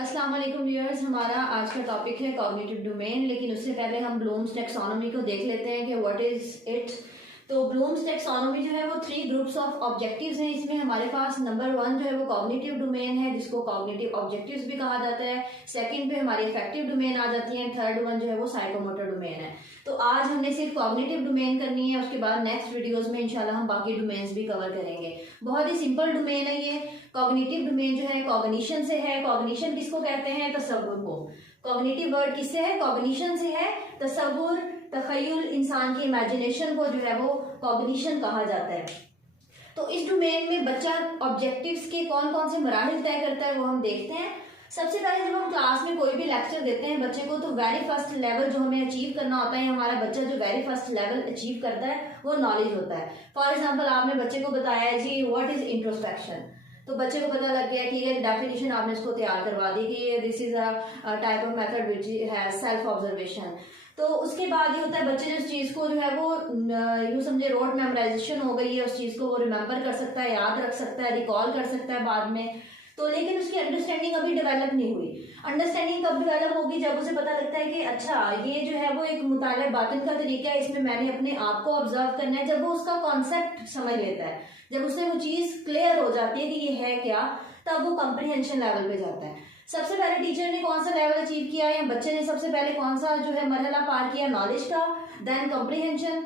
अस्सलाम वालेकुम व्यूअर्स। हमारा आज का टॉपिक है कॉग्निटिव डोमेन, लेकिन उससे पहले हम ब्लूम्स टेक्सोनोमी को देख लेते हैं कि व्हाट इज इट। तो ब्लूम्स टेक्सोनोमी जो है वो 3 ग्रुप्स ऑफ ऑब्जेक्टिव्स हैं। इसमें हमारे पास नंबर 1 जो है वो कॉग्निटिव डोमेन है, जिसको कॉग्निटिव ऑब्जेक्टिव्स भी कहा जाता है। सेकंड पे हमारी इफेक्टिव डोमेन आ जाती है। थर्ड वन जो है वो साइकोमोटर डोमेन है। तो आज हमने सिर्फ कॉग्निटिव डोमेन करनी है, उसके बाद नेक्स्ट वीडियोस में इंशाल्लाह हम बाकी डोमेन्स भी कवर करेंगे। बहुत ही सिंपल डोमेन है ये। कॉग्निटिव डोमेन जो है कॉग्निशन से है। कॉग्निशन किसको कहते हैं? तसव्वुर को। कॉग्निटिव वर्ड किससे है? कॉग्निशन से है। तसव्वुर, तखय्युल, इंसान की इमेजिनेशन को जो है वो कॉग्निशन कहा जाता है। तो इस डोमेन में बच्चा ऑब्जेक्टिव्स के कौन कौन से मराहिल तय करता है वो हम देखते हैं। सबसे पहले जब हम क्लास में कोई भी लेक्चर देते हैं बच्चे को, तो वेरी फर्स्ट लेवल जो हमें अचीव करना होता है, हमारा बच्चा जो वेरी फर्स्ट लेवल अचीव करता है वो नॉलेज होता है। फॉर एग्जाम्पल, आपने बच्चे को बताया जी व्हाट इज इंट्रोस्पेक्शन, तो बच्चे को पता लग गया कि ये डेफिनेशन आपने उसको तैयार करवा दी कि this is a type of method which has self observation. तो उसके बाद ये होता है बच्चे जिस चीज को जो है वो यूं समझे रोट मेमोराइजेशन हो गई है, उस चीज को वो रिमेम्बर कर सकता है, याद रख सकता है, रिकॉल कर सकता है बाद में। तो लेकिन उसकी अंडरस्टैंडिंग अभी डेवलप नहीं हुई। अंडरस्टैंडिंग कब डेवलप होगी? जब उसे पता लगता है कि अच्छा ये जो है वो एक मुताले बातिन का तरीका है, इसमें मैंने अपने आप को ऑब्जर्व करना है। जब वो उसका कॉन्सेप्ट समझ लेता है, जब उससे वो चीज क्लियर हो जाती है कि ये है क्या, तब वो कॉम्प्रिहेंशन लेवल पे जाता है। सबसे पहले टीचर ने कौन सा लेवल अचीव किया, या बच्चे ने सबसे पहले कौन सा जो है मरहला पार किया? नॉलेज का, देन कॉम्प्रिहेंशन।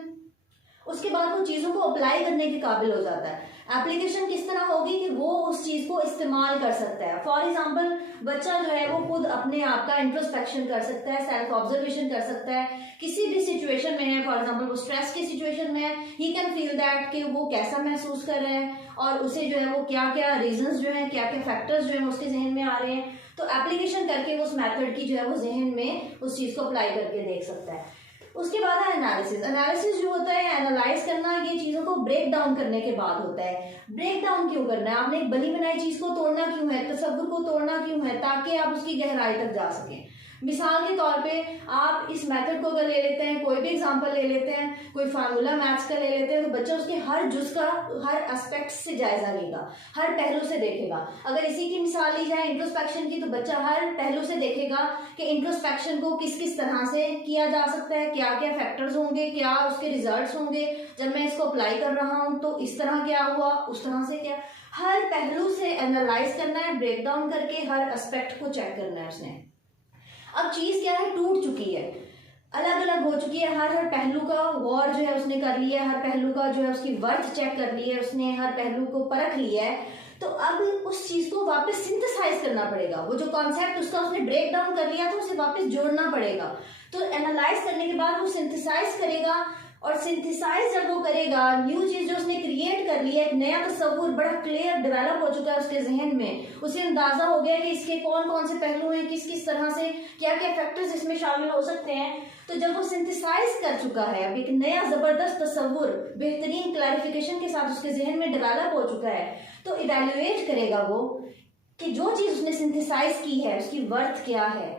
उसके बाद वो चीजों को अप्लाई करने के काबिल हो जाता है। एप्लीकेशन किस तरह होगी कि वो उस चीज को इस्तेमाल कर सकता है। फॉर एग्जाम्पल, बच्चा जो है वो खुद अपने आप का इंट्रोस्पेक्शन कर सकता है, सेल्फ ऑब्जर्वेशन कर सकता है। किसी भी सिचुएशन में है, फॉर एग्जाम्पल वो स्ट्रेस की सिचुएशन में है, ही कैन फील दैट कि वो कैसा महसूस कर रहे हैं और उसे जो है वो क्या क्या रीजंस जो है, क्या क्या फैक्टर्स जो है उसके जहन में आ रहे हैं। तो एप्लीकेशन करके वो उस मेथड की जो है वो जहन में उस चीज को अप्लाई करके देख सकता है। उसके बाद है एनालिसिस। एनालिसिस जो होता है, एनालाइज करना, ये चीजों को ब्रेक डाउन करने के बाद होता है। ब्रेक डाउन क्यों करना है? आपने एक बनी बनाई चीज को तोड़ना क्यों है? तसव्वुर को तोड़ना क्यों है? ताकि आप उसकी गहराई तक जा सकें। मिसाल के तौर पे आप इस मेथड को अगर ले लेते हैं, कोई भी एग्जांपल ले लेते हैं, कोई फार्मूला मैथ्स का ले लेते हैं, तो बच्चा उसके हर जुज का, हर एस्पेक्ट से जायजा लेगा, हर पहलू से देखेगा। अगर इसी की मिसाल ली जाए इंट्रोस्पेक्शन की, तो बच्चा हर पहलू से देखेगा कि इंट्रोस्पेक्शन को किस किस तरह से किया जा सकता है, क्या क्या फैक्टर्स होंगे, क्या उसके रिजल्ट्स होंगे, जब मैं इसको अप्लाई कर रहा हूं तो इस तरह क्या हुआ, उस तरह से क्या। हर पहलू से एनालाइज करना है, ब्रेक डाउन करके हर एस्पेक्ट को चेक करना है उसने। अब चीज क्या है? टूट चुकी है, अलग अलग हो चुकी है। हर हर पहलू का गौर जो है उसने कर लिया है, हर पहलू का जो है उसकी वर्थ चेक कर ली है उसने, हर पहलू को परख लिया है। तो अब उस चीज को वापस सिंथेसाइज करना पड़ेगा। वो जो कॉन्सेप्ट उसका उसने ब्रेक डाउन कर लिया था, उसे वापस जोड़ना पड़ेगा। तो एनालाइज करने के बाद वो सिंथेसाइज करेगा, और सिंथेसाइज जब वो करेगा, न्यू चीज जो उसने क्रिएट कर ली है, एक नया तस्वुर बड़ा क्लियर डेवलप हो चुका है उसके जहन में, उसे अंदाजा हो गया कि इसके कौन कौन से पहलू हैं, किस किस तरह से क्या क्या फैक्टर्स इसमें शामिल हो सकते हैं। तो जब वो सिंथेसाइज कर चुका है, अब एक नया जबरदस्त तस्वुर बेहतरीन क्लैरिफिकेशन के साथ उसके जहन में डेवलप हो चुका है, तो इवेल्युएट करेगा वो कि जो चीज उसने सिंथेसाइज की है उसकी वर्थ क्या है,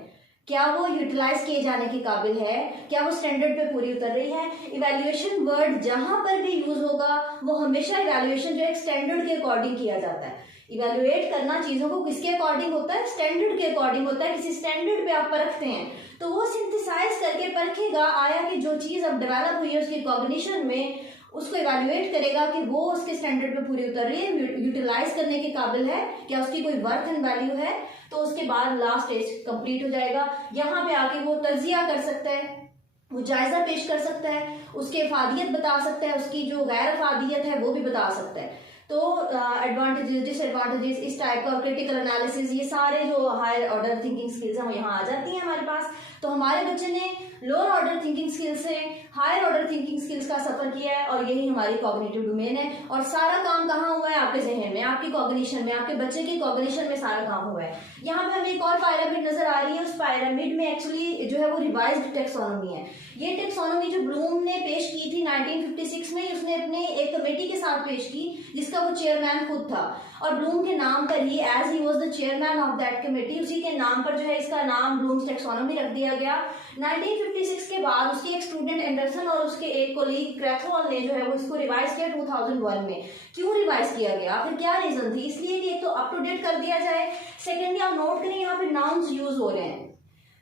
क्या वो यूटिलाइज किए जाने के काबिल है, क्या वो स्टैंडर्ड पे पूरी उतर रही है। इवैल्यूएशन वर्ड जहां पर भी यूज होगा वो हमेशा इवैल्यूएशन जो एक स्टैंडर्ड के अकॉर्डिंग किया जाता है। इवैल्यूएट करना चीजों को किसके अकॉर्डिंग होता है? स्टैंडर्ड के अकॉर्डिंग होता है। किसी स्टैंडर्ड पे आप परखते हैं, तो वो सिंथेसाइज करके परखेगा आया कि जो चीज अब डेवलप हुई है उसकी कॉग्निशन में, उसको इवैल्यूएट करेगा कि वो उसके स्टैंडर्ड पे पूरी उतर रही है, यूटिलाइज करने के काबिल है, क्या उसकी कोई वर्थ एंड वैल्यू है। तो उसके बाद लास्ट स्टेज कंप्लीट हो जाएगा। यहाँ पे आके वो तज्जिया कर सकता है, वो जायजा पेश कर सकता है, उसकी अफादियत बता सकता है, उसकी जो गैर अफादियत है वो भी बता सकता है। तो एडवांटेजेस, डिसएडवांटेजेस, इस टाइप का क्रिटिकल एनालिसिस, ये सारे जो हायर ऑर्डर थिंकिंग स्किल्स हैं वो यहाँ आ जाती हैं हमारे पास। तो हमारे बच्चे ने लोअर ऑर्डर थिंकिंग स्किल्स से हायर ऑर्डर थिंकिंग स्किल्स का सफर किया है, और यही हमारी कॉग्निटिव डोमेन है। और सारा काम कहाँ हुआ है? आपके जहन में, आपकी कॉग्निशन में, आपके बच्चे की कॉग्निशन में सारा काम हुआ है। यहाँ पे हमें एक और पायरामिड नजर आ रही है। उस पायरामिड में एक्चुअली जो है वो रिवाइज्ड टेक्सोनोमी है। ये टेक्सोनोमी जो ब्लूम ने पेश की थी 1956 में, उसने अपने एक कमेटी के साथ पेश की, जिसका जिसका वो चेयरमैन खुद था, और ब्लूम के नाम पर ही, as he was the chairman of that committee, उसी के नाम पर जो है इसका नाम ब्लूम्स टैक्सोनॉमी रख दिया गया। 1956 के बाद उसके एक स्टूडेंट एंडरसन और उसके एक कोलीग क्रैथवॉल ने जो है वो इसको रिवाइज किया 2001 में। क्यों रिवाइज किया गया, फिर क्या रीजन थी? इसलिए कि एक तो अप टू डेट कर दिया जाए, सेकेंडली आप नोट करें यहाँ पे नाउन्स यूज हो रहे हैं,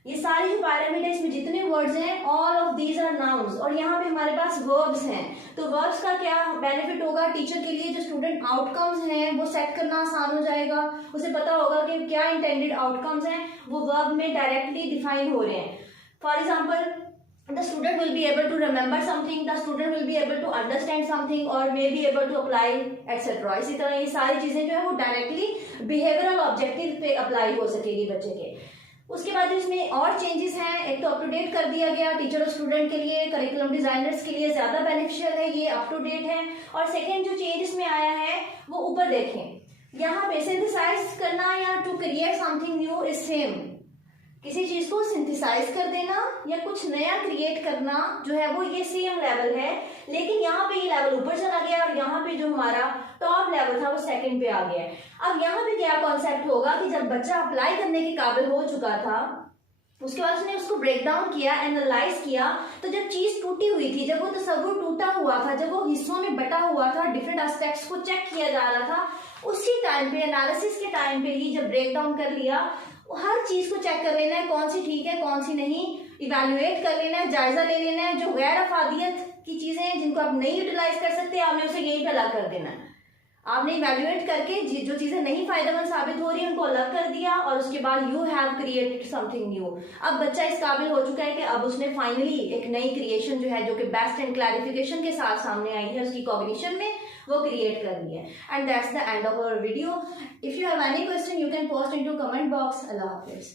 ये सारी जो पायरामिड है इसमें जितने वर्ड्स हैं all of these are nouns, और यहाँ पे हमारे पास वर्ब्स हैं। तो वर्ब्स का क्या बेनिफिट होगा टीचर के लिए, जो स्टूडेंट आउटकम्स हैं वो सेट करना आसान हो जाएगा, उसे पता होगा कि क्या इंटेंडेड आउटकम्स हैं वो वर्ब में डायरेक्टली डिफाइन हो रहे हैं। For example, the student will be able to remember something, the student will be able to understand something, or may be able to apply etc. इसी तरह ये सारी चीजें जो है वो डायरेक्टली बिहेवियरल ऑब्जेक्टिव पे अप्लाई हो सकेगी बच्चे के। उसके बाद इसमें और चेंजेस हैं, एक तो अप टू डेट कर दिया गया टीचर और स्टूडेंट के लिए, करिकुलम डिजाइनर्स के लिए ज्यादा बेनिफिशियल है, ये अप टू डेट है। और सेकेंड जो चेंज इसमें आया है वो ऊपर देखें, यहाँ पे सिंथेसाइज करना या to create something new is same, किसी चीज को सिंथेसाइज कर देना या कुछ नया क्रिएट करना जो है वो ये सेम लेवल है, लेकिन यहाँ पे ये लेवल ऊपर चला गया और यहाँ पे जो हमारा टॉप लेवल था वो सेकंड पे आ गया है। अब यहाँ पे क्या कॉन्सेप्ट होगा कि जब बच्चा अप्लाई करने के काबिल हो चुका था, उसके बाद उसने उसको ब्रेक डाउन किया, एनालाइज किया, तो जब चीज टूटी हुई थी, जब वो तस्वुर टूटा हुआ था, जब वो हिस्सों में बटा हुआ था, डिफरेंट एस्पेक्ट्स को चेक किया जा रहा था, उसी टाइम पे एनालिसिस के टाइम पे ही जब ब्रेक डाउन कर लिया, हर चीज को चेक कर लेना है कौन सी ठीक है कौन सी नहीं, इवेल्युएट कर लेना है, जायजा ले लेना है, जो गैर अफादियत की चीजें हैं जिनको आप नहीं यूटिलाइज कर सकते आपने उसे यहीं पे अलग कर देना है। आपने इवेल्युएट करके जो चीजें नहीं फायदेमंद साबित हो रही है उनको अलग कर दिया, और उसके बाद you have created something new. अब बच्चा इस काबिल हो चुका है कि अब उसने फाइनली एक नई क्रिएशन जो है जो कि बेस्ट एंड क्लैरिफिकेशन के साथ सामने आई है उसकी कॉग्निशन में, वो क्रिएट कर ली है। And that's the end of our video. If you have any question you can post into comment box. अल्लाह हाफिज।